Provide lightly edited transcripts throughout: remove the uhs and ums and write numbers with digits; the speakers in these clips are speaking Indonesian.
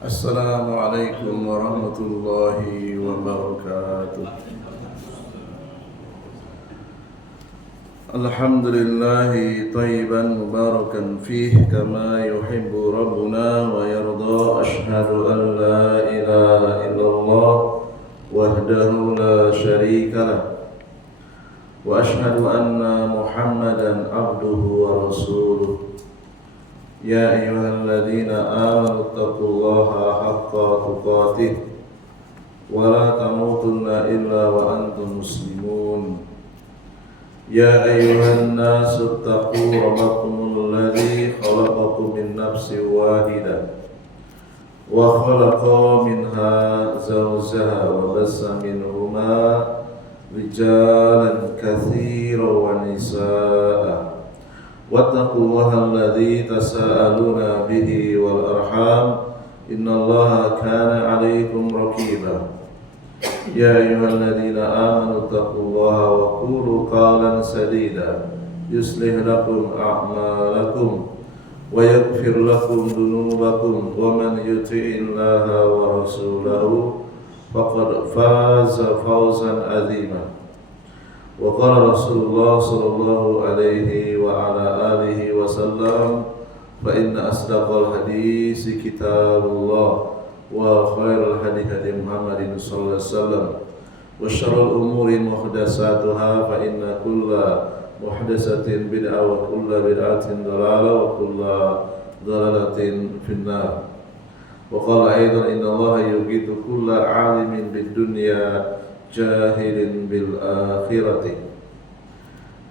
Assalamualaikum warahmatullahi wabarakatuh. Alhamdulillahi tayyiban mubarakan fih kama yuhibbu rabbuna wa yarda. Ashhadu an la ilaha illallah wahdahu la syarika lah wa ashhadu anna Muhammadan abduhu wa rasuluh. Ya ayyuhalladzina amanu taqullaha haqqa tuqatih wa la tamutunna illa wa antum muslimun. Ya ayyuhan nasu taqu rabbakumul ladzi khalaqakum min nafsin wahidah wa khalaqa minha zawjaha wa bassa minhuma rijalan katsiran wa nisaa'a. Wattaqullaha alladzi tasaaluna bihi wal arham innallaha kana 'alaikum raqiba. Ya ayyuhalladzina amanu taqullaha wa qulu qawlan sadida yuslih lakum a'malakum wa yaghfir lakum dhunubakum wa man yuti'illaha wa rasulahu faqad faza fawzan 'azima. Wa qala Rasulullah sallallahu alaihi wa ala alihi wa sallam fa inna asdaqal hadisi kitabullah wa khairal hadi hadi Muhammadin sallallahu alaihi wasallam wa syarrul umuri muhdatsatuha fa inna kulla muhdatsatin bid'ah wa kulla bid'atin dhalalah wa kulla dhalalatin finnar. Wa qala aidan innallaha yuqitu kulla 'alimin bid dunya jahilin bil akhirati.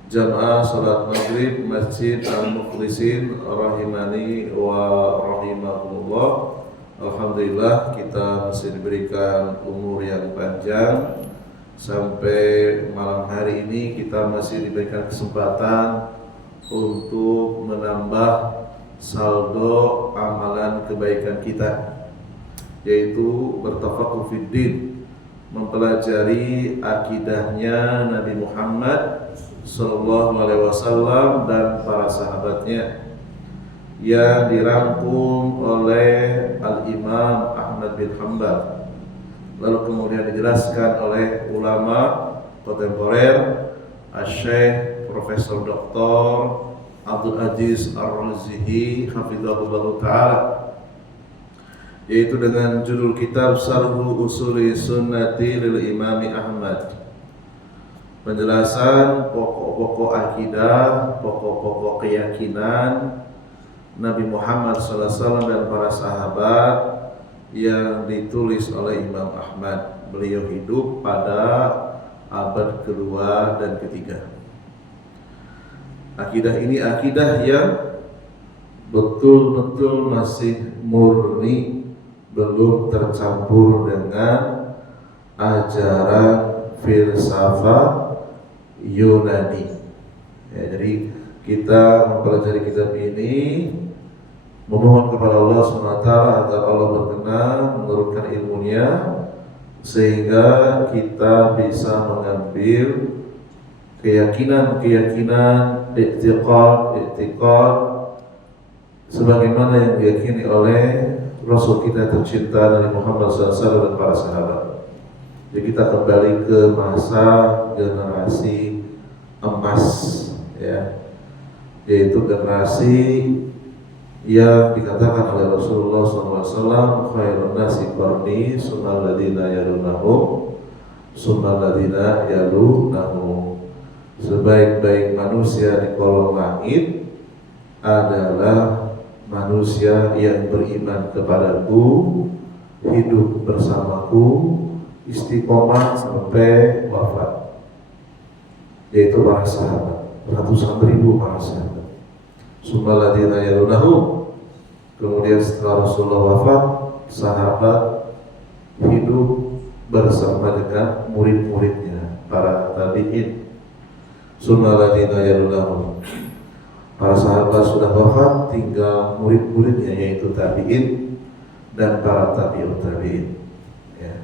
Jamaah salat maghrib Masjid Al-Mukhlisin rahimani wa rahimakumullah. Alhamdulillah kita masih diberikan umur yang panjang sampai malam hari ini. Kita masih diberikan kesempatan untuk menambah saldo amalan kebaikan kita, yaitu bertafaqquh fid din, mempelajari akidahnya Nabi Muhammad sallallahu alaihi wasallam dan para sahabatnya yang dirangkum oleh Al-Imam Ahmad bin Hanbal, lalu kemudian dijelaskan oleh ulama kontemporer Asy-Syaikh Profesor Dr. Abdul Aziz Ar-Razihi hafizahullah ta'ala, yaitu dengan judul kitab Syarhu Usuli Sunnati lil Imami Ahmad, penjelasan pokok-pokok akidah, pokok-pokok keyakinan Nabi Muhammad SAW dan para sahabat yang ditulis oleh Imam Ahmad. Beliau hidup pada abad kedua dan ketiga. Akidah ini akidah yang betul-betul masih murni, belum tercampur dengan ajaran filsafat Yunani. Ya, jadi kita mempelajari kitab ini memohon kepada Allah SWT agar Allah berkenan menurunkan ilmunya sehingga kita bisa mengambil keyakinan-keyakinan, i'tiqad sebagaimana yang diyakini oleh Rasul kita tercinta Nabi Muhammad SAW dan para sahabat. Jadi kita kembali ke masa generasi emas, ya, yaitu generasi yang dikatakan oleh Rasulullah SAW, khairun nasi qarni summal ladina yalunahum summal ladina yalunahum. Sebaik-baik manusia di kolong langit adalah manusia yang beriman kepadaku, hidup bersamaku, istiqomah sampai wafat, yaitu para sahabat, ratusan ribu para sahabat. Summal ladina yalunahum. Kemudian setelah Rasulullah wafat, sahabat hidup bersama dengan murid-muridnya, para tabi'in. Summal ladina yalunahum. Para sahabat sudah wafat, tinggal murid-muridnya yaitu tabi'in dan para tabi'ut tabi'in. Ya.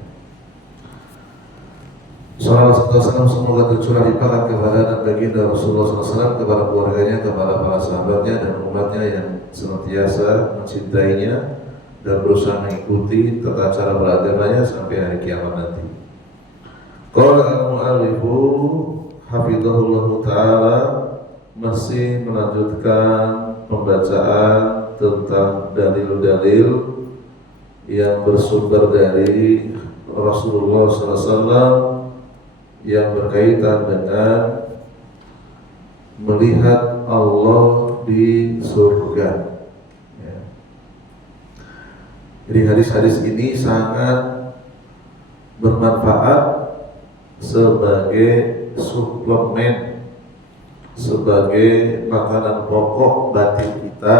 Salawat serta salam semoga tercurah limpahkan kepada dan baginda Rasulullah SAW, kepada keluarganya, kepada para sahabatnya dan umatnya yang senantiasa mencintainya dan berusaha mengikuti tata cara beragamanya sampai hari kiamat nanti. Qala al-mu'allifu hafizahullah ta'ala, masih melanjutkan pembacaan tentang dalil-dalil yang bersumber dari Rasulullah SAW yang berkaitan dengan melihat Allah di surga. Ya. Jadi hadis-hadis ini sangat bermanfaat sebagai suplemen, sebagai makanan pokok batin kita,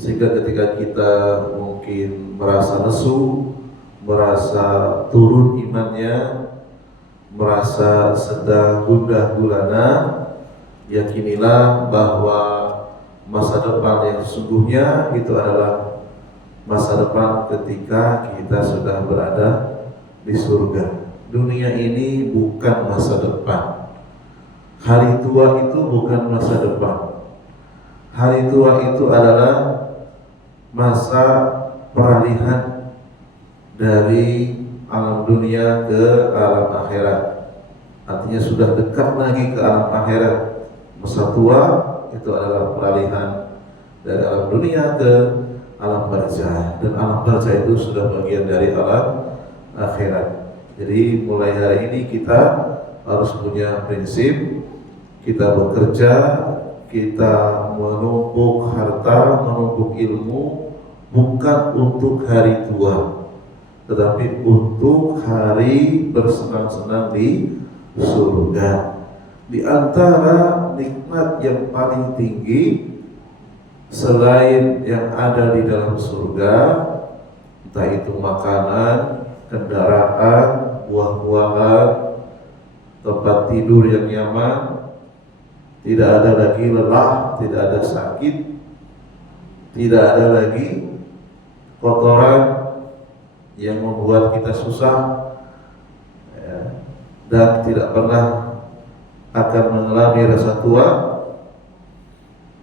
sehingga ketika kita mungkin merasa lesu, merasa turun imannya, merasa sedang gundah gulana, yakinilah bahwa masa depan yang sesungguhnya itu adalah masa depan ketika kita sudah berada di surga. Dunia ini bukan masa depan. Hari tua itu bukan masa depan. Hari tua itu adalah masa peralihan dari alam dunia ke alam akhirat. Artinya sudah dekat lagi ke alam akhirat. Masa tua itu adalah peralihan dari alam dunia ke alam barzah, dan alam barzah itu sudah bagian dari alam akhirat. Jadi mulai hari ini kita harus punya prinsip, kita bekerja, kita menumpuk harta, menumpuk ilmu bukan untuk hari tua, tetapi untuk hari bersenang-senang di surga. Di antara nikmat yang paling tinggi selain yang ada di dalam surga, entah itu makanan, kendaraan, buah-buahan, tempat tidur yang nyaman, tidak ada lagi lelah, tidak ada sakit, tidak ada lagi kotoran yang membuat kita susah, ya, dan tidak pernah akan mengalami rasa tua.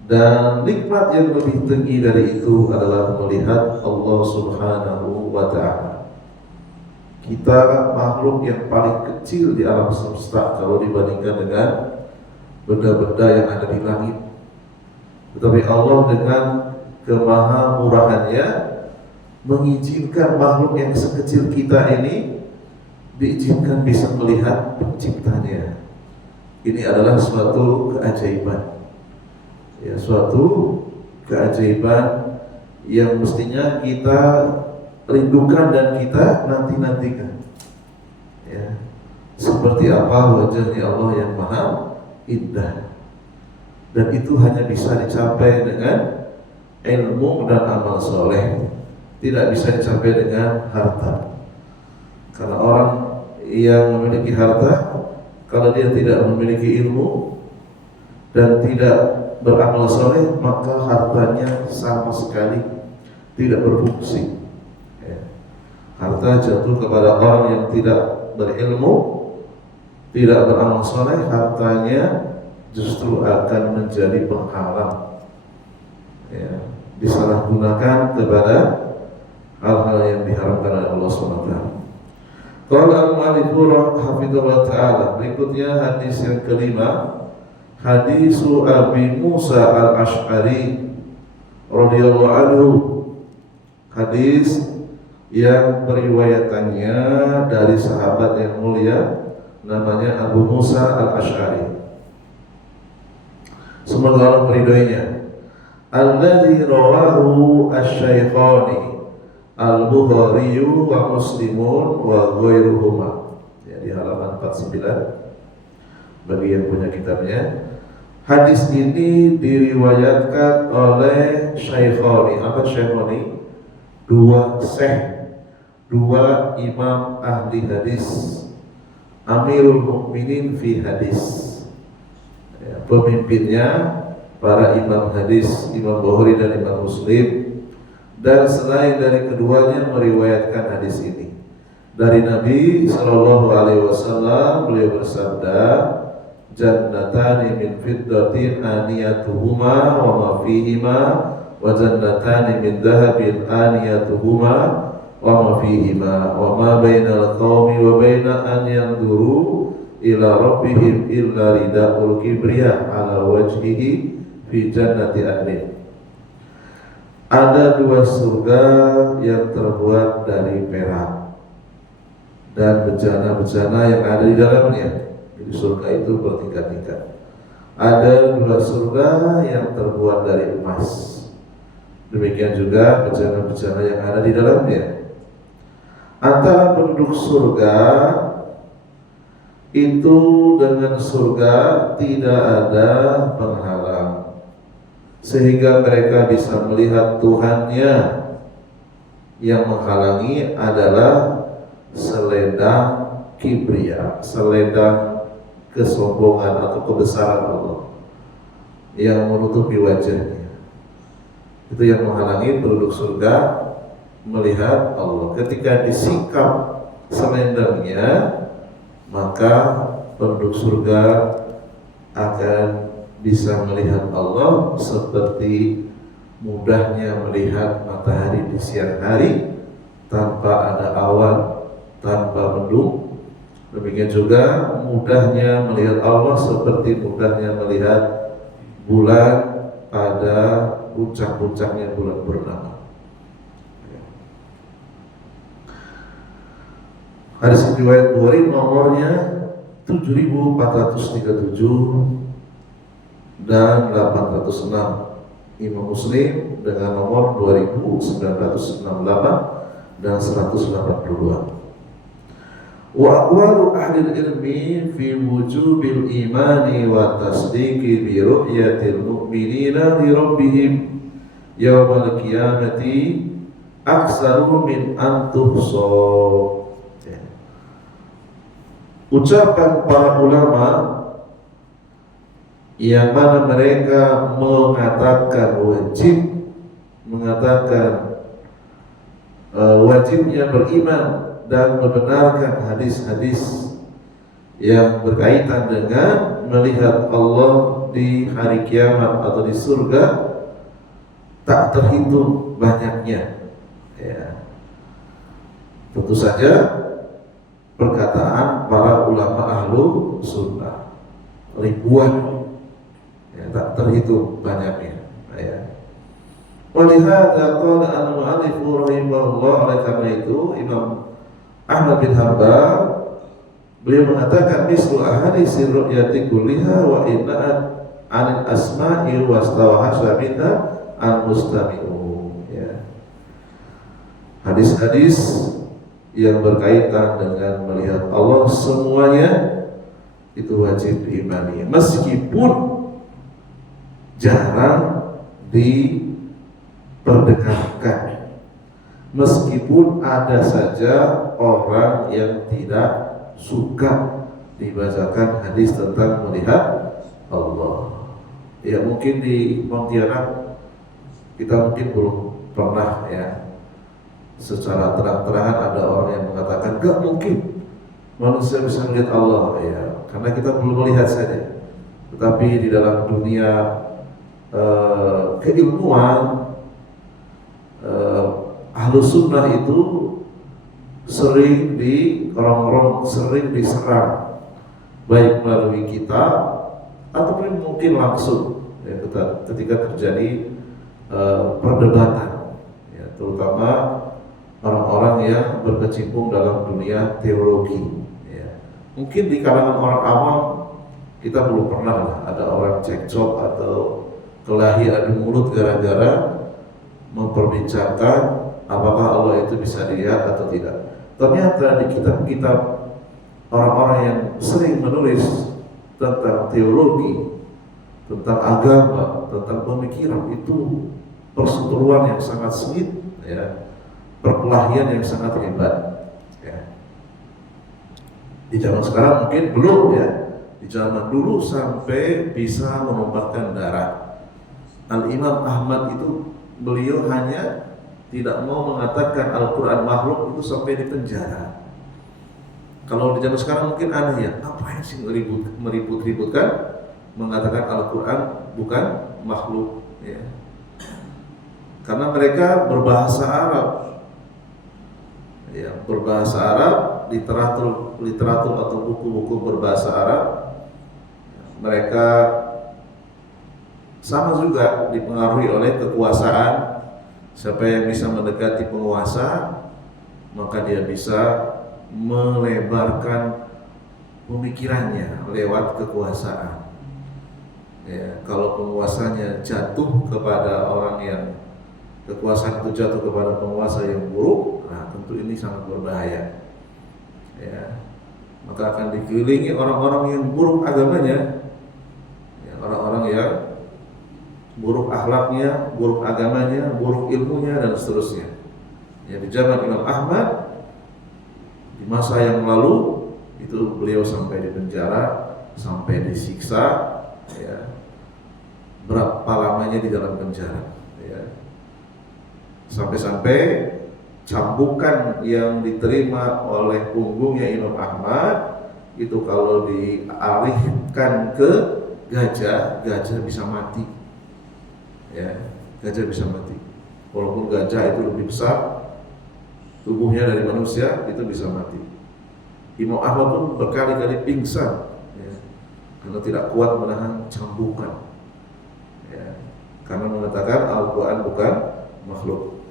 Dan nikmat yang lebih tinggi dari itu adalah melihat Allah Subhanahu wa Ta'ala. Kita makhluk yang paling kecil di alam semesta kalau dibandingkan dengan benda-benda yang ada di langit. Tetapi Allah dengan kemahamurahannya mengizinkan makhluk yang sekecil kita ini diizinkan bisa melihat penciptanya. Ini adalah suatu keajaiban, ya, suatu keajaiban yang mestinya kita rindukan dan kita nanti-nantikan, ya. Seperti apa wajahnya Allah yang maha indah, dan itu hanya bisa dicapai dengan ilmu dan amal soleh, tidak bisa dicapai dengan harta. Karena orang yang memiliki harta, kalau dia tidak memiliki ilmu dan tidak beramal soleh, maka hartanya sama sekali tidak berfungsi. Ya. Harta jatuh kepada orang yang tidak berilmu, tidak beramal soleh, hartanya justru akan menjadi penghalang, ya, disalahgunakan kepada hal-hal yang diharamkan oleh Allah SWT. Qala al-mu'allifu hafizahullah ta'ala. Berikutnya hadis yang kelima, hadisu Abi Musa al-Ash'ari radhiyallahu anhu. Hadis yang periwayatannya dari sahabat yang mulia namanya Abu Musa al-Ash'ari, semoga Allah meridhoinya. Alladzi rawahu asy-Syaikhani Al-Bukhari wa Muslimun wa ghairuhuma. Ya, di halaman 49 bagi yang punya kitabnya. Hadis ini diriwayatkan oleh Syaikhani. Apa Syaikhani? Dua syekh, dua imam ahli hadis, Amirul Mukminin fi hadis, ya, pemimpinnya para imam hadis, Imam Bukhari dan Imam Muslim, dan selain dari keduanya meriwayatkan hadis ini. Dari Nabi Shallallahu Alaihi Wasallam beliau bersabda, jannatani min fiddatin aniyatuhuma wa ma fihima wa jannatani min dhahabin aniyatuhuma wa ma fihima wa ma bainal qaumi wa baina an yanzuru ila rabbihim illa ridaul kibriya ala wajhihi fi jannati adnin. Ada dua surga yang terbuat dari perak dan bejana-bejana yang ada di dalamnya. Jadi surga itu bertingkat-tingkat. Ada dua surga yang terbuat dari emas. Demikian juga bejana-bejana yang ada di dalamnya. Antara penduduk surga itu dengan surga tidak ada penghalang, sehingga mereka bisa melihat Tuhannya. Yang menghalangi adalah selendang kibria, selendang kesombongan atau kebesaran Allah yang menutupi wajahnya. Itu yang menghalangi penduduk surga melihat Allah. Ketika disikap selendangnya, maka penduduk surga akan bisa melihat Allah seperti mudahnya melihat matahari di siang hari tanpa ada awan, tanpa mendung. Demikian juga mudahnya melihat Allah seperti mudahnya melihat bulan pada puncak-puncaknya bulan purnama. Hadis riwayat Bukhari nomornya 7437 dan 806. Imam Muslim dengan nomor 2968 dan 182. Wa aqwalu ahli ilmi fi wujubil imani wa tasdiqi bi ru'yatil mu'minina li rabbihim yaumal qiyamati aksaru min an tuhsa. Ucapan para ulama yang mana mereka mengatakan wajibnya beriman dan membenarkan hadis-hadis yang berkaitan dengan melihat Allah di hari kiamat atau di surga tak terhitung banyaknya. Ya. Tentu saja perkataan para ulama ahlu sunnah ribuan, ya, tak terhitung banyaknya. Ya. Walihada qala al-mu'allif rahimahullah, oleh karena itu Imam Ahmad bin Hanbal beliau mengatakan mislu ahadits ru'yati kulliha wa inna anil asma'i wastawaha sabita al-mustami'u. Ya. Hadis-hadis yang berkaitan dengan melihat Allah semuanya itu wajib diimani, meskipun jarang diperdengarkan, meskipun ada saja orang yang tidak suka dibacakan hadis tentang melihat Allah. Ya mungkin di Pontianak kita mungkin belum pernah ya secara terang-terangan ada orang yang mengatakan gak mungkin manusia bisa melihat Allah, ya karena kita belum melihat saja. Tetapi di dalam dunia keilmuan, ahlu sunnah itu sering dirongrong, sering diserang, baik melalui kitab ataupun mungkin langsung ya, ketika terjadi perdebatan, ya, terutama orang-orang yang berkecimpung dalam dunia teologi. Ya. Mungkin di kalangan orang awam kita belum pernah lah ada orang cekcok atau kelahi adu mulut gara-gara memperbincangkan apakah Allah itu bisa dilihat atau tidak. Ternyata di kitab-kitab orang-orang yang sering menulis tentang teologi, tentang agama, tentang pemikiran, itu perseteruan yang sangat sengit, ya, perkelahian yang sangat hebat. Ya. Di zaman sekarang mungkin belum, ya. Di zaman dulu sampai bisa menumpahkan darah. Al-Imam Ahmad itu beliau hanya tidak mau mengatakan Al-Quran makhluk, itu sampai di penjara. Kalau di zaman sekarang mungkin aneh ya, ngapain sih meribut-ributkan mengatakan Al-Quran bukan makhluk ya. Karena mereka berbahasa Arab ya, berbahasa Arab, literatur atau buku-buku berbahasa Arab mereka sama juga dipengaruhi oleh kekuasaan. Siapa yang bisa mendekati penguasa, maka dia bisa melebarkan pemikirannya lewat kekuasaan. Ya, kalau penguasanya jatuh kepada orang yang kekuasaan itu jatuh kepada penguasa yang buruk, nah tentu ini sangat berbahaya. Ya, maka akan dikelilingi orang-orang yang buruk agamanya, ya, orang-orang yang buruk akhlaknya, buruk agamanya, buruk ilmunya dan seterusnya. Ya, di zaman Imam Ahmad di masa yang lalu itu beliau sampai di penjara, sampai disiksa, ya. Berapa lamanya di dalam penjara, ya. Sampai-sampai cambukan yang diterima oleh punggungnya Imam Ahmad itu kalau dialihkan ke gajah, gajah bisa mati. Ya, gajah bisa mati. Walaupun gajah itu lebih besar tubuhnya dari manusia, itu bisa mati. Imam Ahmad pun berkali-kali pingsan ya, karena tidak kuat menahan cambukan ya, karena mengatakan Al-Quran bukan makhluk.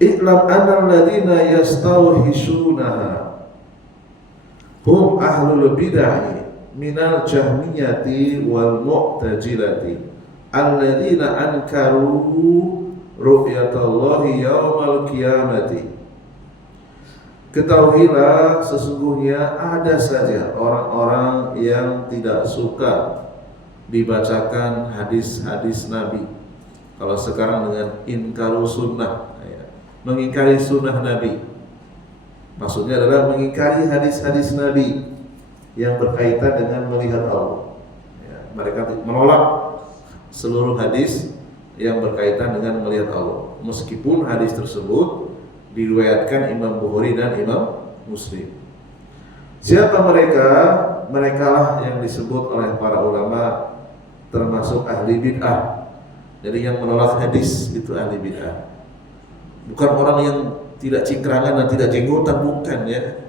I'lam anna alladhina yastawhisunaha hum ahlul bid'ah minal jahmiyati wal mu'tazilati alladzina ankaru ru'yatallahi yaumal qiyamati. Ketahuilah sesungguhnya ada saja orang-orang yang tidak suka dibacakan hadis-hadis Nabi. Kalau sekarang dengan inkaru sunnah, ya, mengingkari sunnah Nabi. Maksudnya adalah mengingkari hadis-hadis Nabi yang berkaitan dengan melihat Allah. Ya, mereka menolak seluruh hadis yang berkaitan dengan melihat Allah, meskipun hadis tersebut diriwayatkan Imam Bukhari dan Imam Muslim. Siapa mereka? Merekalah yang disebut oleh para ulama termasuk ahli bid'ah. Jadi yang menolak hadis itu ahli bid'ah. Bukan orang yang tidak cingkrangan dan tidak jenggotan, bukan ya.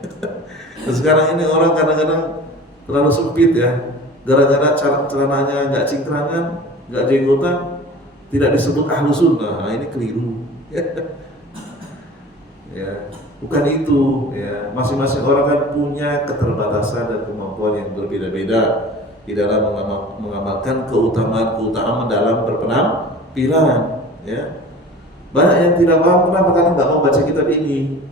Sekarang ini orang kadang-kadang terlalu sempit ya, gara-gara celananya nggak cingkrangan, nggak jenggotan, tidak disebut ahlu sunnah. Nah, ini keliru. Ya, bukan itu. Ya, masing-masing orang kan punya keterbatasan dan kemampuan yang berbeda-beda di dalam mengamalkan keutamaan dalam berpenampilan. Ya, banyak yang tidak paham kenapa karena nggak mau baca kitab ini.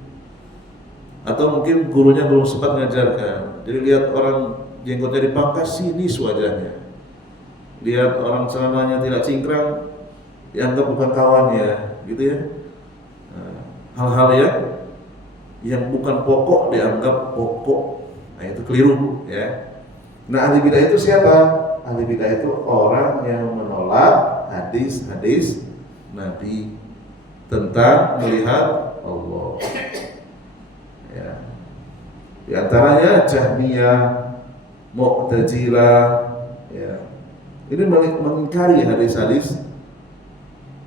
Atau mungkin gurunya belum sempat mengajarkan. Jadi lihat orang jenggotnya dipangkas, sinis wajahnya. Lihat orang celananya tidak cingkrang, dianggap bukan kawannya, gitu ya. Nah, hal-hal yang bukan pokok dianggap pokok. Nah, itu keliru ya. Nah, ahli bidah itu siapa? Ahli bidah itu orang yang menolak hadis-hadis Nabi tentang melihat Allah. Ya. Di antaranya Jahmiyah, Mu'tazilah, ya. Ini mengingkari hadis-hadis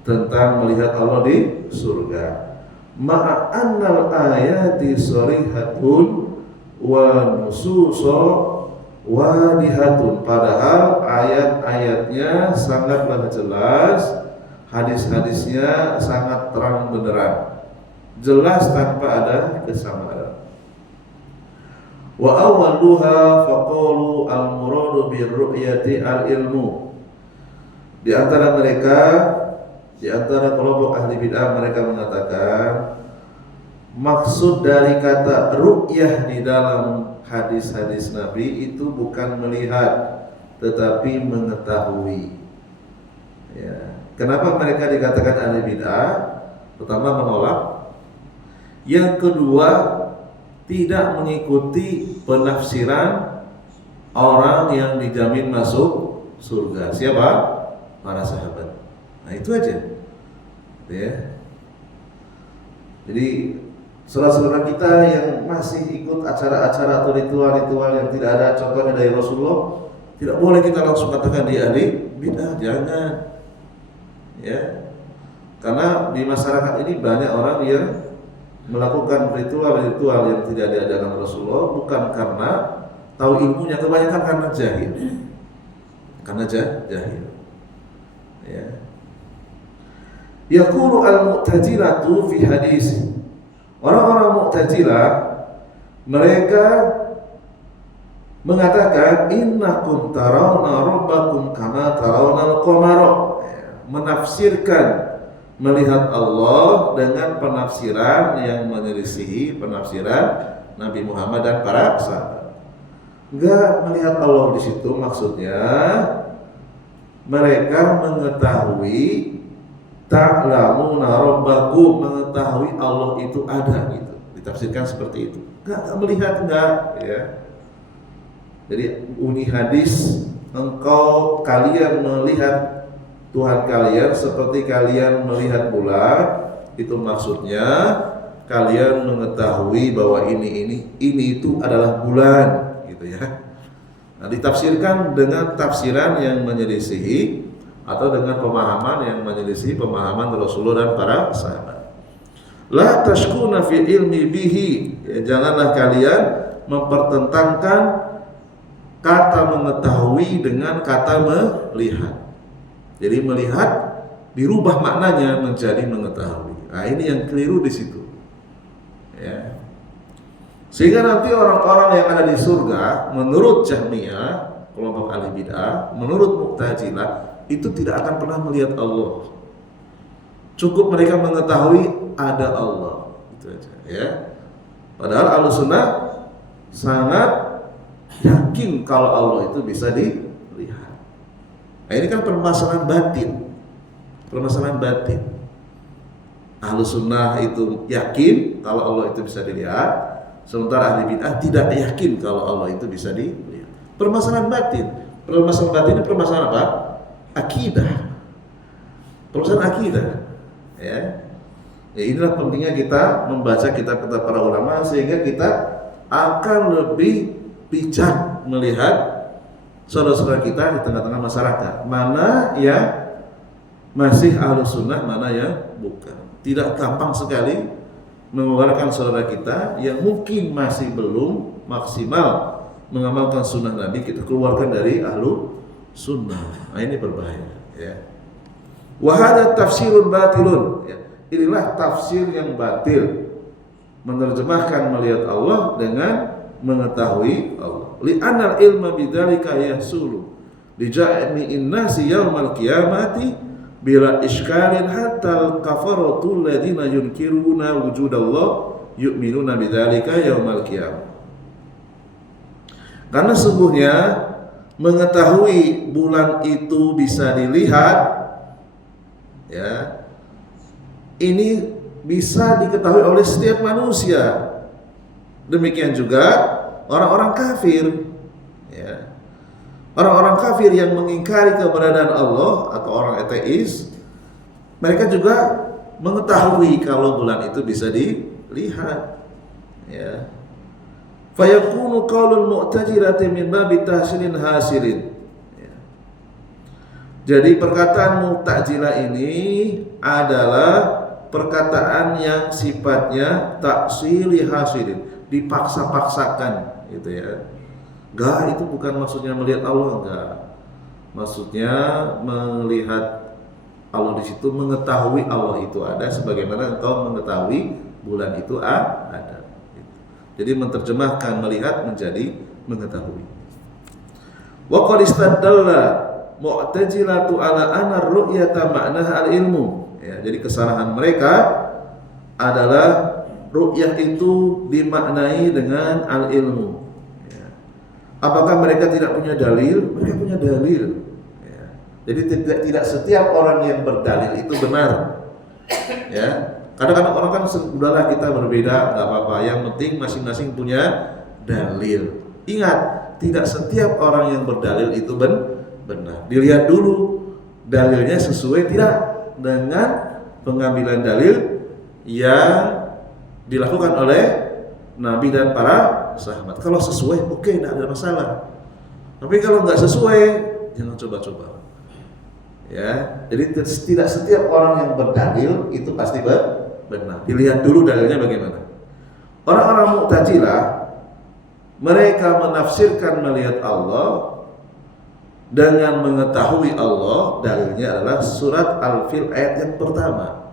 tentang melihat Allah di surga. Ma'annal ayati sharihatun wa nususo wadihatun. Padahal ayat-ayatnya sangatlah jelas, hadis-hadisnya sangat terang benderang, jelas tanpa ada kesamaran. Wa awwaluha faqalu al-muradu birru'yati al-ilmu. Di antara mereka, di antara kelompok ahli bid'ah, mereka mengatakan maksud dari kata ru'yah di dalam hadis-hadis Nabi itu bukan melihat, tetapi mengetahui. Ya. Kenapa mereka dikatakan ahli bid'ah? Pertama, menolak. Yang kedua, tidak mengikuti penafsiran orang yang dijamin masuk surga. Siapa? Para sahabat. Nah, itu aja. Ya. Jadi saudara-saudara kita yang masih ikut acara-acara atau ritual-ritual yang tidak ada contohnya dari Rasulullah, tidak boleh kita langsung katakan dia ahli bid'ah, jangan. Ya. Karena di masyarakat ini banyak orang yang melakukan ritual-ritual yang tidak diajarkan Rasulullah bukan karena tahu ilmunya, kebanyakan karena jahil. Karena jahil. Ya. Yaqulu al-mu'tazilatu fi hadis. Orang-orang Mu'tazilah mereka mengatakan innakum tarawna rabbakum kama tarawna al-qamara. Menafsirkan melihat Allah dengan penafsiran yang menyelisihi penafsiran Nabi Muhammad dan para sahabat. Enggak melihat Allah di situ maksudnya mereka mengetahui ta'lamuna rabbakum, mengetahui Allah itu ada gitu. Ditafsirkan seperti itu. Enggak melihat enggak ya. Jadi uni hadis kalian melihat Tuhan kalian seperti kalian melihat bulan, itu maksudnya kalian mengetahui bahwa ini itu adalah bulan gitu ya. Nah, ditafsirkan dengan tafsiran yang menyelisihi atau dengan pemahaman yang menyelisih pemahaman Rasulullah dan para sahabat. La tashkuna fi ilmi bihi, ya, janganlah kalian mempertentangkan kata mengetahui dengan kata melihat. Jadi melihat dirubah maknanya menjadi mengetahui. Nah, ini yang keliru di situ. Ya. Sehingga nanti orang-orang yang ada di surga menurut Jahmiyah, kelompok ahli bid'ah, menurut Mu'tazilah itu tidak akan pernah melihat Allah. Cukup mereka mengetahui ada Allah, itu aja ya. Padahal Ahlussunnah sangat yakin kalau Allah itu bisa dilihat. Nah, ini kan permasalahan batin. Permasalahan batin. Ahlussunnah itu yakin kalau Allah itu bisa dilihat, sementara ahli bid'ah tidak yakin kalau Allah itu bisa dilihat. Permasalahan batin. Permasalahan batin ini permasalahan apa? Akidah. Permasalahan akidah. Ya. Ya, inilah pentingnya kita membaca kitab-kitab para ulama sehingga kita akan lebih bijak melihat saudara-saudara kita di tengah-tengah masyarakat, mana yang masih Ahlussunnah, mana yang bukan. Tidak gampang sekali mengeluarkan saudara kita yang mungkin masih belum maksimal mengamalkan sunnah Nabi, kita keluarkan dari Ahlussunnah. Nah, ini berbahaya ya. Wa hadza tafsirun batilun ya. Inilah tafsir yang batil, menerjemahkan melihat Allah dengan mengetahui Allah. Li'anal ilma bidzalika yahsulu lija'ni innasi yaumal qiyamati bila iskalin hatta al-kafaratu alladziina yunkiruna wujudallah yu'minuna bidzalika yaumal qiyamah. Karena sungguhnya mengetahui bulan itu bisa dilihat ya, ini bisa diketahui oleh setiap manusia. Demikian juga orang-orang kafir ya. Orang-orang kafir yang mengingkari keberadaan Allah atau orang ateis, mereka juga mengetahui kalau bulan itu bisa dilihat ya. Fayakunu qaulul mu'tazilati min babi tahsilin hasilin ya. Jadi perkataan Mu'tazilah ini adalah perkataan yang sifatnya taksili hasilin, dipaksa-paksakan gitu ya. Enggak, itu bukan maksudnya melihat Allah, enggak. Maksudnya melihat Allah di situ, mengetahui Allah itu ada sebagaimana engkau mengetahui bulan itu ada. Jadi menerjemahkan melihat menjadi mengetahui. Wa qad istadalla Mu'tazilatu ala anna ar-ru'yata ma'naha al-ilmu. Ya, jadi kesalahan mereka adalah ru'yah itu dimaknai dengan al-ilmu. Ya. Apakah mereka tidak punya dalil? Mereka punya dalil. Ya. Jadi tidak setiap orang yang berdalil itu benar. Ya. Kadang-kadang orang kan udahlah kita berbeda, nggak apa-apa. Yang penting masing-masing punya dalil. Ingat, tidak setiap orang yang berdalil itu benar. Dilihat dulu dalilnya sesuai tidak dengan pengambilan dalil yang dilakukan oleh Nabi dan para sahabat. Kalau sesuai, oke, tidak ada masalah. Tapi kalau nggak sesuai, jangan coba-coba. Ya, jadi tidak setiap orang yang berdalil itu pasti benar. Dilihat dulu dalilnya bagaimana. Orang-orang Mu'tazilah, mereka menafsirkan melihat Allah dengan mengetahui Allah. Dalilnya adalah surat Al-Fil ayat yang pertama.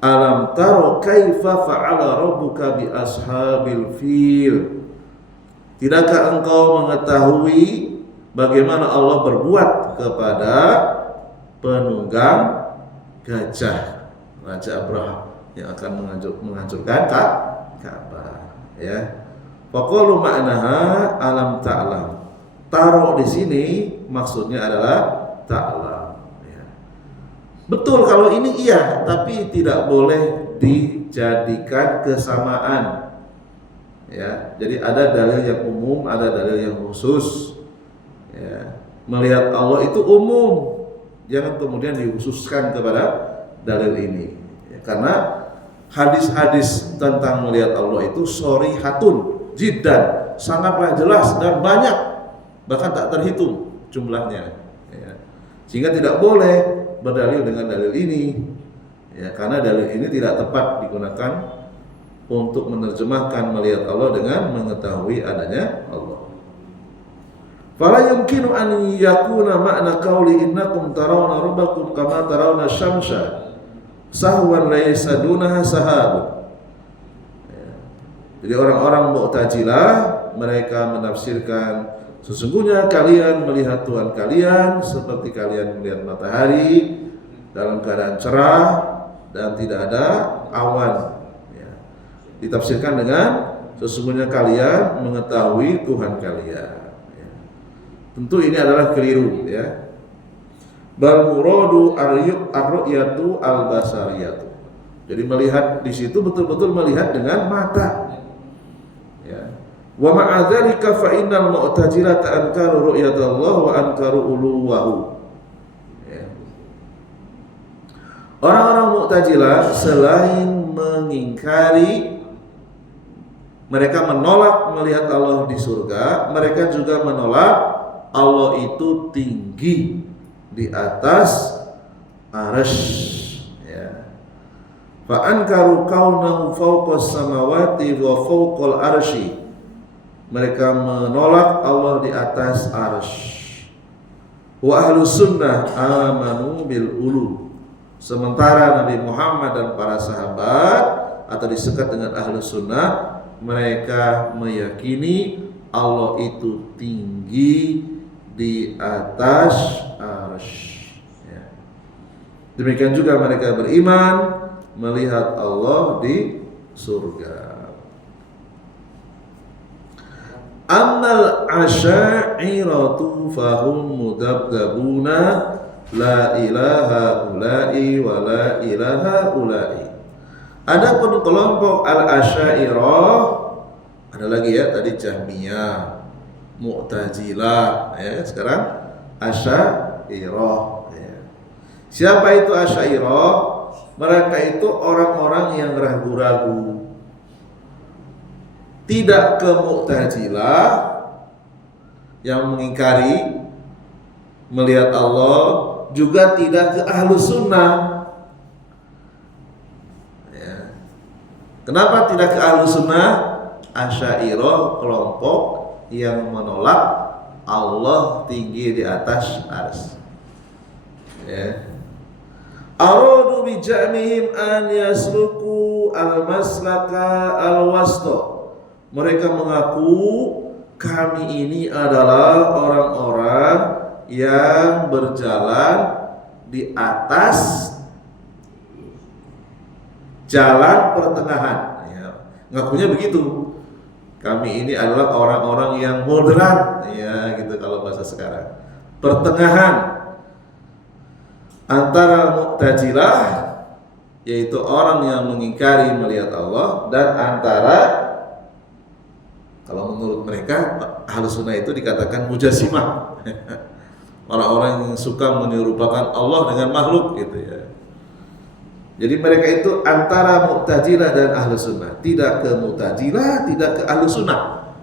Alam taro kaifa fa'ala rabbuka bi ashabil fil. Tidakkah engkau mengetahui bagaimana Allah berbuat kepada penunggang gajah, Raja Abraha yang akan menghancurkan Ka'bah, ya. Faqalu ma'naha alam ta'lam. Taruh di sini maksudnya adalah ta'lam, ya. Betul kalau ini iya, tapi tidak boleh dijadikan kesamaan. Ya, jadi ada dalil yang umum, ada dalil yang khusus. Ya, melihat Allah itu umum, jangan kemudian dikhususkan kepada dalil ini. Ya, karena hadis-hadis tentang melihat Allah itu shorihatun jiddan, sangatlah jelas dan banyak, bahkan tak terhitung jumlahnya. Ya, sehingga tidak boleh berdalil dengan dalil ini. Ya, karena dalil ini tidak tepat digunakan untuk menerjemahkan melihat Allah dengan mengetahui adanya Allah. Fala yumkinu an yakuna ma'na qawli innakum tarawna rabbakum kama tarawna syamsa sahwan laysa dunaha sahabun. Jadi orang-orang Mu'tazilah mereka menafsirkan sesungguhnya kalian melihat Tuhan kalian seperti kalian melihat matahari dalam keadaan cerah dan tidak ada awan. Ditafsirkan dengan sesungguhnya kalian mengetahui Tuhan kalian. Ya. Tentu ini adalah keliru, ya. Bal muradu ar-ru'yatu al-basariyatu. Jadi melihat di situ betul-betul melihat dengan mata. Ya. Wa ma'a dzalika fa innal mu'tazilah ankaru ru'yatallah wa ankaru uluwahu. Ya. Orang-orang Mu'tazilah selain mengingkari, mereka menolak melihat Allah di surga, mereka juga menolak Allah itu tinggi di atas arsy. Ya. Fa ankaru kaunahu fawqas samawati wa fawqal arsy. Mereka menolak Allah di atas arsy. Wa ahlus sunnah amanu bil ulu. Sementara Nabi Muhammad dan para sahabat atau disekat dengan ahlus sunnah, mereka meyakini Allah itu tinggi di atas arsy. Ya. Demikian juga mereka beriman melihat Allah di surga. Ammal asy'ariyatu fahum mudabdabuna la ilaha ula'i wa la ilaha ula'i. Adapun kelompok al-Asy'ariyah, ada lagi ya, tadi Jahmiyah, Mu'tazilah, ya, sekarang Asy'ariyah. Ya. Siapa itu Asy'ariyah? Mereka itu orang-orang yang ragu-ragu. Tidak ke Mu'tazilah yang mengingkari melihat Allah, juga tidak ke Ahlus Sunnah. Kenapa tidak ke Ahlus Sunnah? Asy'ariyah kelompok yang menolak Allah tinggi di atas arsy. Ya. Aradu bi ja'mihim an yasluku al-maslaka al-wasta. Mereka mengaku kami ini adalah orang-orang yang berjalan di atas jalan pertengahan, ya. Ngakunya begitu. Kami ini adalah orang-orang yang moderat, ya, gitu kalau bahasa sekarang. Pertengahan antara Mu'tazilah, yaitu orang yang mengingkari melihat Allah, dan antara, kalau menurut mereka Ahlus Sunnah itu dikatakan mujassimah. Orang-orang yang suka menyerupakan Allah dengan makhluk, gitu ya. Jadi mereka itu antara Mu'tazilah dan Ahlus Sunnah, tidak ke Mu'tazilah, tidak ke Ahlus Sunnah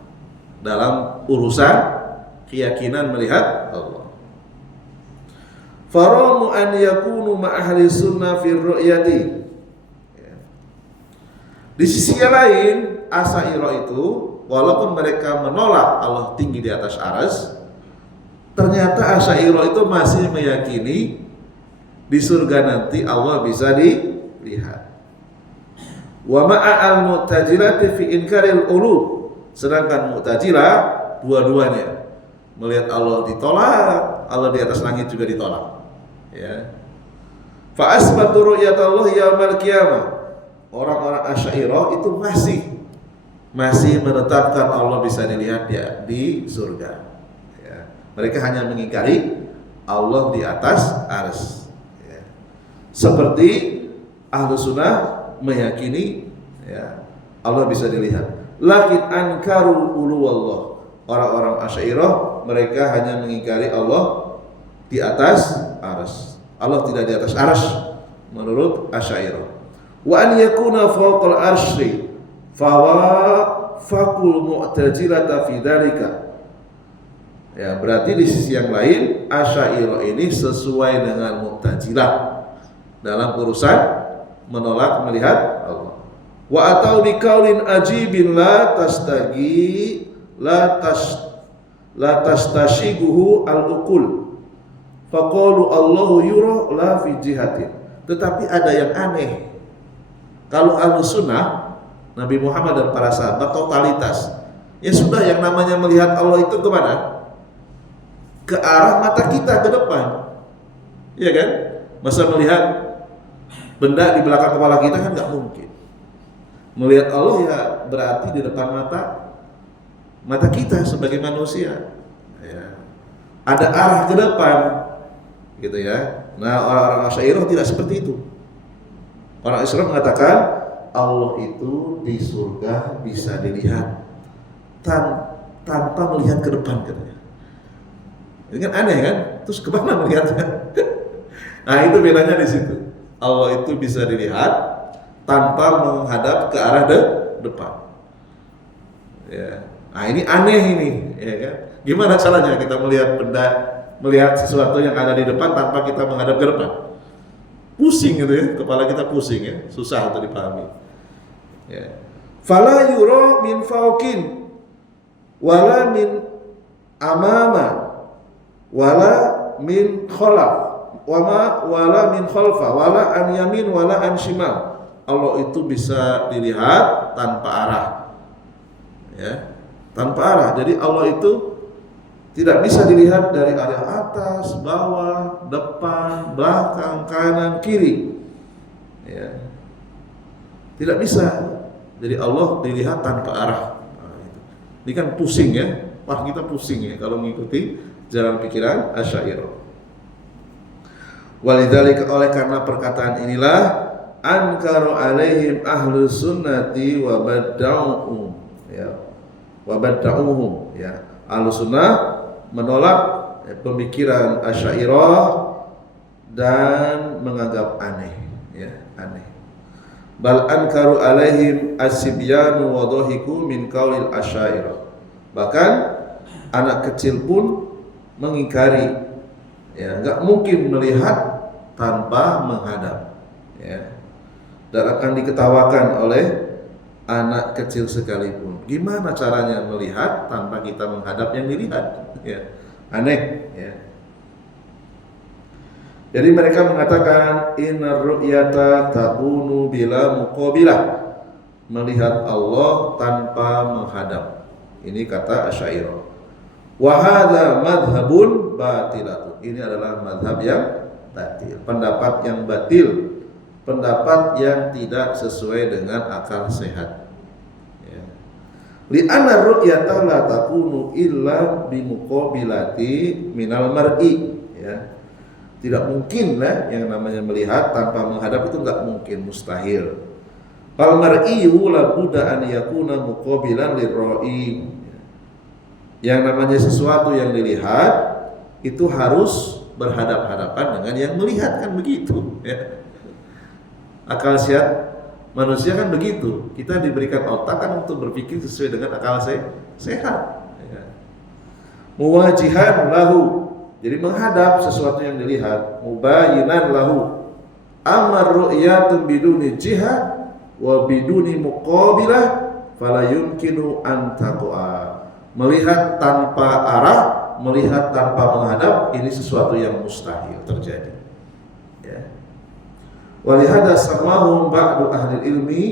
dalam urusan keyakinan melihat Allah. Faramu an yakunu ma'ahli sunnah fi ru'yati. Di sisi yang lain, Asy'ariyah itu walaupun mereka menolak Allah tinggi di atas arsy, ternyata Asy'ariyah itu masih meyakini di surga nanti Allah bisa dilihat. Wa ma'al Mu'tazilati fi inkaril ulu. Sedangkan Mu'tazilah dua-duanya melihat Allah ditolak, Allah di atas langit juga ditolak. Ya. Fa asbatu ru'yatallahi yaumil qiyamah. Orang-orang Asy'ariyah itu masih menetapkan Allah bisa dilihat di surga. Ya. Mereka hanya mengingkari Allah di atas arsy. Ya. Seperti Ahlus Sunnah meyakini ya, Allah bisa dilihat. Lakin ankaru uluwallah. Orang-orang Asy'ariyah mereka hanya mengingkari Allah di atas arsy. Allah tidak di atas arsy menurut Asy'ariyah. Wa an yakuna fawqal arsy fa faqul Mu'tazilata fi dzalika. Ya, berarti di sisi yang lain Asy'ariyah ini sesuai dengan Mu'tazilah dalam urusan menolak melihat Allah. Wa atau biqaulin ajibin la tastagi la tastashiguhu al-uqul. Faqalu Allahu yura la fi jihatin. Tetapi ada yang aneh. Kalau Ahlus Sunnah, Nabi Muhammad dan para sahabat totalitas. Ya sudah, yang namanya melihat Allah itu kemana? Ke arah mata kita, ke depan. Iya kan? Masa melihat benda di belakang kepala kita kan nggak mungkin. Melihat Allah ya berarti di depan mata kita sebagai manusia. Ya. Ada arah ke depan, gitu ya. Nah, orang-orang Asy'ariyah tidak seperti itu. Orang Islam mengatakan Allah itu di surga bisa dilihat tanpa melihat ke depan katanya. Ini kan aneh kan? Terus kemana melihatnya? Nah, itu bedanya di situ. Allah itu bisa dilihat tanpa menghadap ke arah depan. Ya. Nah, ini aneh ini, ya kan? Gimana caranya kita melihat sesuatu yang ada di depan tanpa kita menghadap ke depan? Pusing gitu ya, kepala kita pusing ya, susah untuk dipahami. Ya. Fala yura min fauqin wala min amama wala min khalaf wala min khalfa wala an yamin wala an shimal. Allah itu bisa dilihat tanpa arah. Ya, tanpa arah. Jadi Allah itu tidak bisa dilihat dari arah atas, bawah, depan, belakang, kanan, kiri. Ya. Tidak bisa. Jadi Allah dilihat tanpa arah. Nah, ini kan pusing ya. Wah, kita pusing ya kalau mengikuti jalan pikiran Asy'ariyah. Walidzalika, oleh karena perkataan inilah ankaru alaihim ahlus sunnati wa badda'uhum ya. Wa badda'uhum ya. Ahlus sunnah menolak pemikiran Asy'ariyah dan menganggap aneh ya, aneh. Bal ankaru alaihim as-sibyanu wa dhahiku min qaulil Asy'ariyah. Bahkan anak kecil pun mengingkari ya, enggak mungkin melihat tanpa menghadap ya. Dan akan diketawakan oleh anak kecil sekalipun. Gimana caranya melihat tanpa kita menghadap yang dilihat? Ya, aneh. Ya. Jadi mereka mengatakan innar ru'yata takunu bila muqabilah, melihat Allah tanpa menghadap. Ini kata Asy'ariyah. Wa hadza madhhabun batilatu. Ini adalah madhab yang batil, pendapat yang batil, pendapat yang tidak sesuai dengan akal sehat. Li'anna ru'yata la takunu illa bimuqabilati minal mar'i ya. Tidak mungkin lah yang namanya melihat tanpa menghadap, itu enggak mungkin, mustahil. Fal mar'iyyu la budda an yakuna muqabilan lirra'i. Yang namanya sesuatu yang dilihat itu harus berhadap-hadapan dengan yang melihat, kan begitu ya. Akal sehat manusia kan begitu. Kita diberikan otak kan untuk berpikir sesuai dengan akal sehat. Ya. Muwajihan lahu, jadi menghadap sesuatu yang dilihat. Mubayinan lahu, amar ru'yatun biduni jihad wa biduni muqabilah fala yumkinu an taqwa. Melihat tanpa arah, melihat tanpa menghadap, ini sesuatu yang mustahil terjadi. Ya. Walihada samahum ba'du ahli ilmi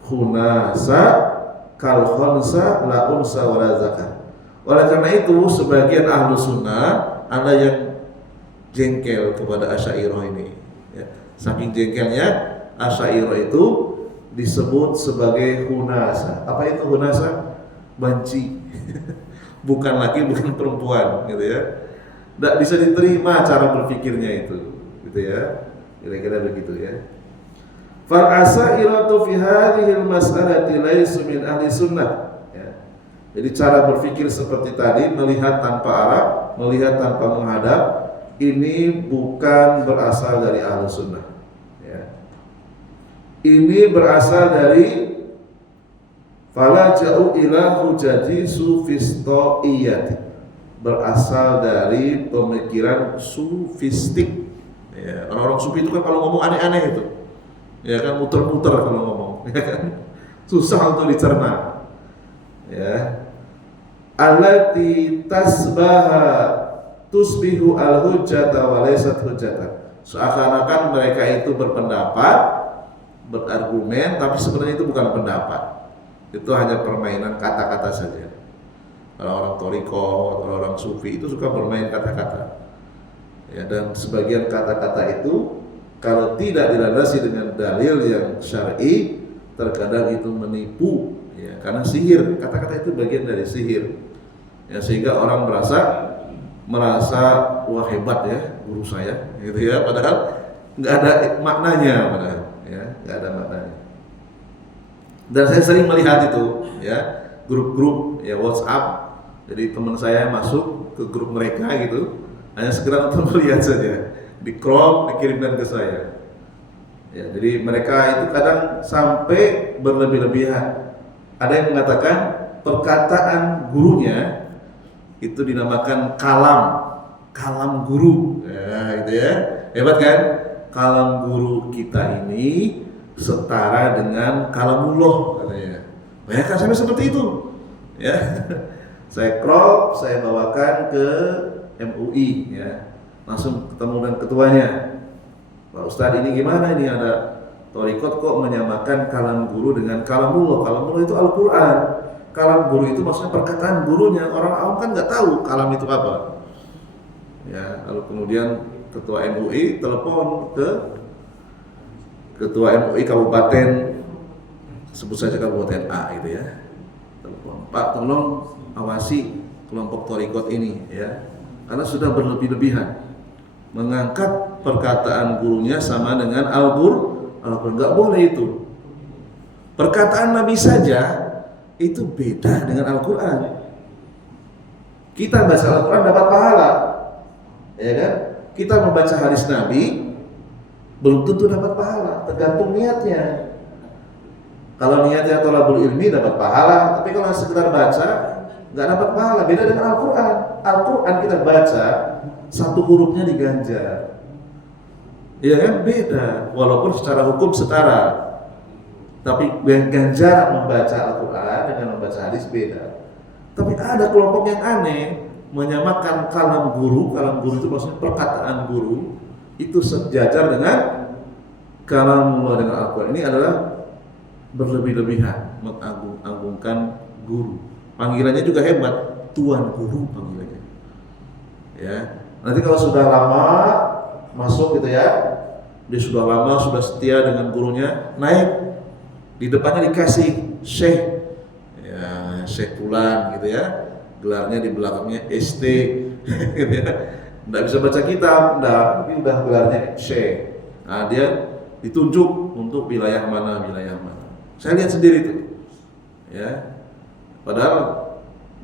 khunasa kal khunsa la unsa wala zakar. Oleh karena itu sebagian ahlu sunnah ada yang jengkel kepada Asy'ariyah ini. Ya. Saking jengkelnya Asy'ariyah itu disebut sebagai khunasa. Apa itu khunasa? Banci. Bukan laki, bukan perempuan, gitu ya. Tidak bisa diterima cara berpikirnya itu, gitu ya. Kira-kira begitu ya. Fal asairatu fi hadhihi al-mas'alati laysu min ahli sunnah. Ya. Jadi cara berpikir seperti tadi, melihat tanpa arah, melihat tanpa menghadap, ini bukan berasal dari ahli sunnah. Ya. Ini berasal dari fala ja'u ila hujati sufistoiyati, berasal dari pemikiran sufistik. Ya, orang-orang sufi itu kan kalau ngomong aneh-aneh itu, ya kan, muter-muter kalau ngomong, ya kan, susah untuk dicerna. Ya, allati tasbaha tusbihu al-hujjata wa laysat hujjatan. Seakan-akan mereka itu berpendapat, berargumen, tapi sebenarnya itu bukan pendapat. Itu hanya permainan kata-kata saja. Orang-orang thariqah, orang-orang sufi itu suka bermain kata-kata. Ya, dan sebagian kata-kata itu kalau tidak dilandasi dengan dalil yang syar'i, terkadang itu menipu, ya, karena sihir. Kata-kata itu bagian dari sihir, ya, sehingga orang merasa wah hebat ya guru saya, gitu ya, padahal nggak ada maknanya, padahal ya nggak ada maknanya. Dan saya sering melihat itu, ya, grup-grup ya WhatsApp. Jadi teman saya masuk ke grup mereka gitu, hanya sekedar untuk melihat saja, di crop, dikirimkan ke saya. Ya, jadi mereka itu kadang sampai berlebih-lebihan. Ada yang mengatakan perkataan gurunya itu dinamakan kalam guru. Ya, gitu ya. Hebat kan? Kalam guru kita ini setara dengan kalamullah, katanya. Bayangkan sampai seperti itu. Ya. Saya crop, saya bawakan ke MUI, ya, langsung ketemu dengan ketuanya. Pak Ustadz, ini gimana, ini ada thariqat kok menyamakan kalam guru dengan kalamullah. Kalamullah itu Al-Quran, kalam guru itu maksudnya perkataan gurunya. Orang awam kan nggak tahu kalam itu apa, ya. Lalu kemudian ketua MUI telepon ke ketua MUI kabupaten, sebut saja kabupaten A gitu ya, telepon, Pak tolong awasi kelompok thariqat ini, ya, karena sudah berlebih-lebihan mengangkat perkataan gurunya sama dengan Al-Quran. Nggak boleh itu. Perkataan Nabi saja itu beda dengan Al-Quran. Kita baca Al-Quran dapat pahala, ya kan? Kita membaca hadis Nabi belum tentu dapat pahala, tergantung niatnya. Kalau niatnya thalabul ilmi dapat pahala, tapi kalau sekedar baca nggak dapat pahala. Beda dengan Al-Quran. Al-Quran kita baca satu hurufnya diganjar, ya kan, beda. Walaupun secara hukum setara, tapi ganjaran membaca Al-Quran dengan membaca hadis beda. Tapi ada kelompok yang aneh, menyamakan kalam guru itu maksudnya perkataan guru itu sejajar dengan kalamullah dengan Al-Quran. Ini adalah berlebih-lebihan, mengagung-agungkan guru. Panggilannya juga hebat, tuan guru panggilannya. Ya, nanti kalau sudah lama masuk gitu ya, dia sudah lama, sudah setia dengan gurunya, naik di depannya dikasih Syekh, ya, Syekh Fulan gitu ya, gelarnya di belakangnya ST, gitu ya. Nggak bisa baca kitab, tapi udah gelarnya Syekh. Nah, dia ditunjuk untuk wilayah mana. Saya lihat sendiri tuh, ya. Padahal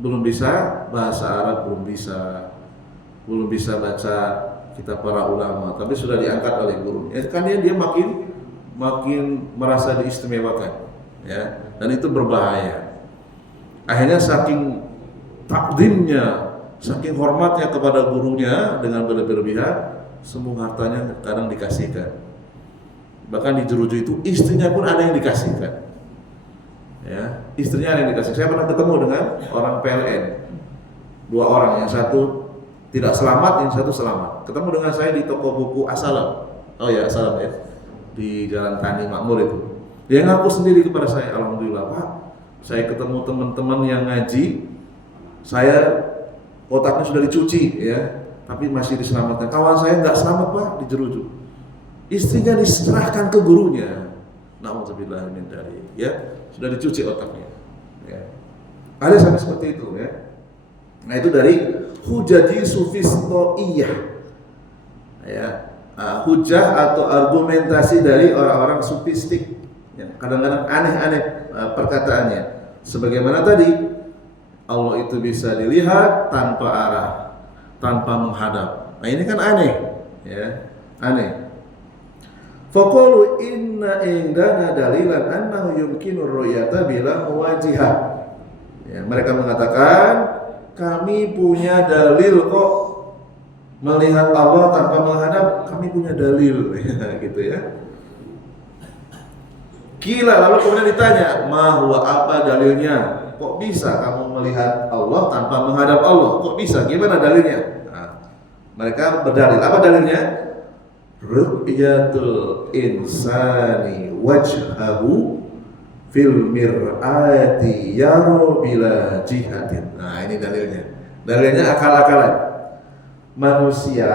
belum bisa bahasa Arab, belum bisa baca kitab para ulama, tapi sudah diangkat oleh guru. Ya kan dia makin makin merasa diistimewakan, ya, dan itu berbahaya. Akhirnya saking takdimnya, saking hormatnya kepada gurunya dengan berlebihan, semua hartanya kadang dikasihkan. Bahkan di jeruju itu istrinya pun ada yang dikasihkan. Ya, istrinya ada yang dikasih. Saya pernah ketemu dengan orang PLN, 2 orang, yang satu tidak selamat, yang satu selamat. Ketemu dengan saya di toko buku As-Salam. Oh ya, As-Salam ya, di Jalan Tani Makmur itu. Dia ngaku sendiri kepada saya, alhamdulillah Pak, saya ketemu teman-teman yang ngaji, saya otaknya sudah dicuci ya, tapi masih diselamatkan. Kawan saya nggak selamat Pak, dijerujuk. Istrinya diserahkan ke gurunya. Na'udzubillah min dzalik, ya, sudah dicuci otaknya. Ya. Ada sampai seperti itu ya. Nah, itu dari hujaji sufistoiyah. Ya, hujah atau argumentasi dari orang-orang sufistik. Ya, kadang-kadang aneh-aneh perkataannya. Sebagaimana tadi, Allah itu bisa dilihat tanpa arah, tanpa menghadap. Nah, ini kan aneh, ya, aneh. Faqalu inna indana dalilan annahu yumkinu ru'yata bila muwajihah. Ya, mereka mengatakan kami punya dalil kok melihat Allah tanpa menghadap, kami punya dalil, gitu ya. Kila, lalu kemudian ditanya, ma huwa, apa dalilnya? Kok bisa kamu melihat Allah tanpa menghadap Allah? Kok bisa? Gimana dalilnya? Nah, mereka berdalil. Apa dalilnya? Ru'yatul insani wajhahu fil mir'ati yaro bila jihatin. Nah, ini dalilnya. Dalilnya akal-akalan. Manusia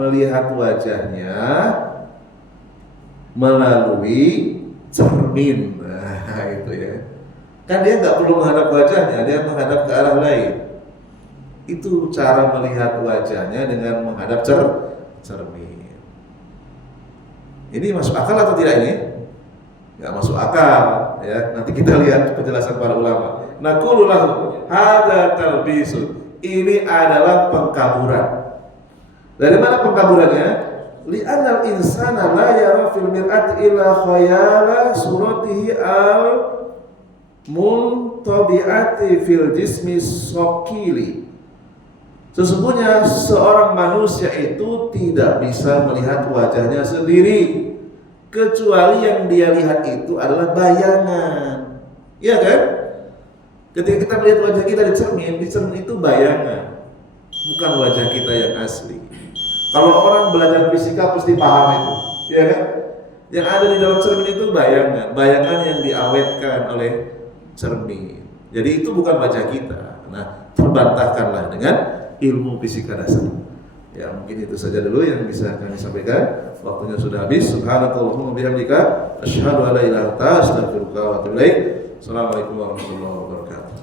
melihat wajahnya melalui cermin. Nah, itu ya. Kan dia nggak perlu menghadap wajahnya, dia menghadap ke arah lain. Itu cara melihat wajahnya dengan menghadap cermin. Ini masuk akal atau tidak ini? Nggak masuk akal, ya. Nanti kita lihat penjelasan para ulama. Naqulu lahu hadza talbisun. Ini adalah pengkaburan. Dari mana pengkaburannya? Li'anal insana la yara fil mir'ati illa khayala suratihi al muntabi'ati fil jismi sokili. Sesungguhnya seorang manusia itu tidak bisa melihat wajahnya sendiri, kecuali yang dia lihat itu adalah bayangan. Iya kan? Ketika kita melihat wajah kita di cermin itu bayangan, bukan wajah kita yang asli. Kalau orang belajar fisika pasti paham itu, ya kan? Yang ada di dalam cermin itu bayangan yang diawetkan oleh cermin. Jadi itu bukan wajah kita. Nah, terbantahkanlah dengan ilmu fisika dasar. Ya, mungkin itu saja dulu yang bisa kami sampaikan. Waktunya sudah habis. Subhanakallahumma bihamdika asyhadu an la ilaha illa anta astaghfiruka wa atubu ilaik. Assalamualaikum warahmatullahi wabarakatuh.